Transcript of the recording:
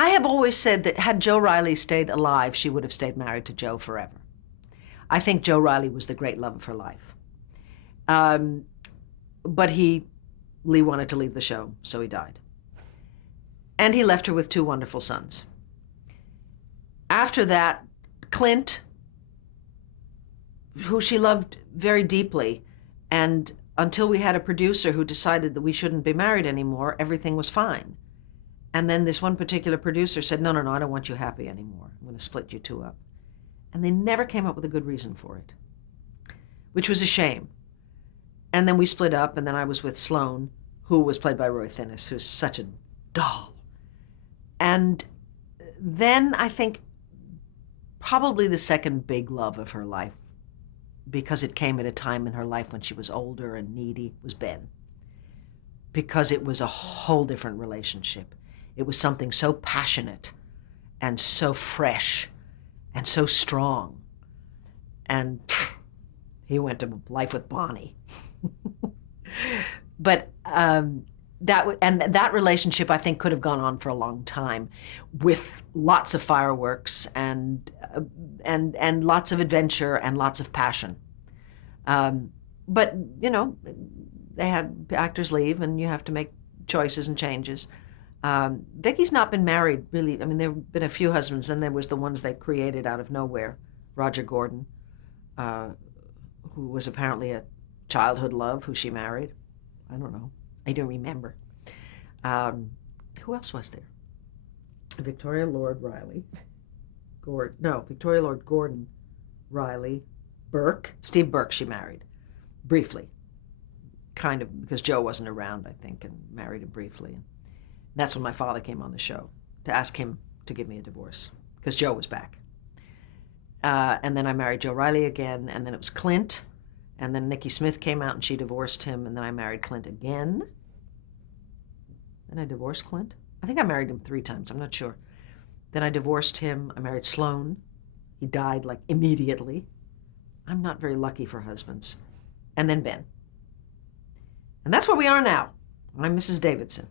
I have always said that had Joe Riley stayed alive, she would have stayed married to Joe forever. I think Joe Riley was the great love of her life. But Lee wanted to leave the show, so he died. And he left her with 2 wonderful sons. After that, Clint, who she loved very deeply, and until we had a producer who decided that we shouldn't be married anymore, everything was fine. And then this one particular producer said, no, I don't want you happy anymore. I'm going to split you 2 up. And they never came up with a good reason for it, which was a shame. And then we split up, and then I was with Sloane, who was played by Roy Thinnis, who's such a doll. And then I think probably the second big love of her life, because it came at a time in her life when she was older and needy, was Ben. Because it was a whole different relationship. It was something so passionate and so fresh and so strong. And he went to life with Bonnie. But that relationship, I think, could have gone on for a long time, with lots of fireworks and lots of adventure and lots of passion. But they have actors leave, and you have to make choices and changes. Viki's not been married really. I mean, there have been a few husbands, and there was the ones they created out of nowhere, Roger Gordon, who was apparently a childhood love, who she married. I don't know. I don't remember. Who else was there? Victoria Lord Riley. Victoria Lord Gordon Riley. Burke. Steve Burke she married. Briefly. Kind of, because Joe wasn't around, I think, and married him briefly. And that's when my father came on the show, to ask him to give me a divorce, because Joe was back. And then I married Joe Riley again, and then it was Clint. And then Nikki Smith came out and she divorced him, and then I married Clint again. Then I divorced Clint. I think I married him 3 times, I'm not sure. Then I divorced him. I married Sloane. He died like immediately. I'm not very lucky for husbands. And then Ben. And that's where we are now. I'm Mrs. Davidson.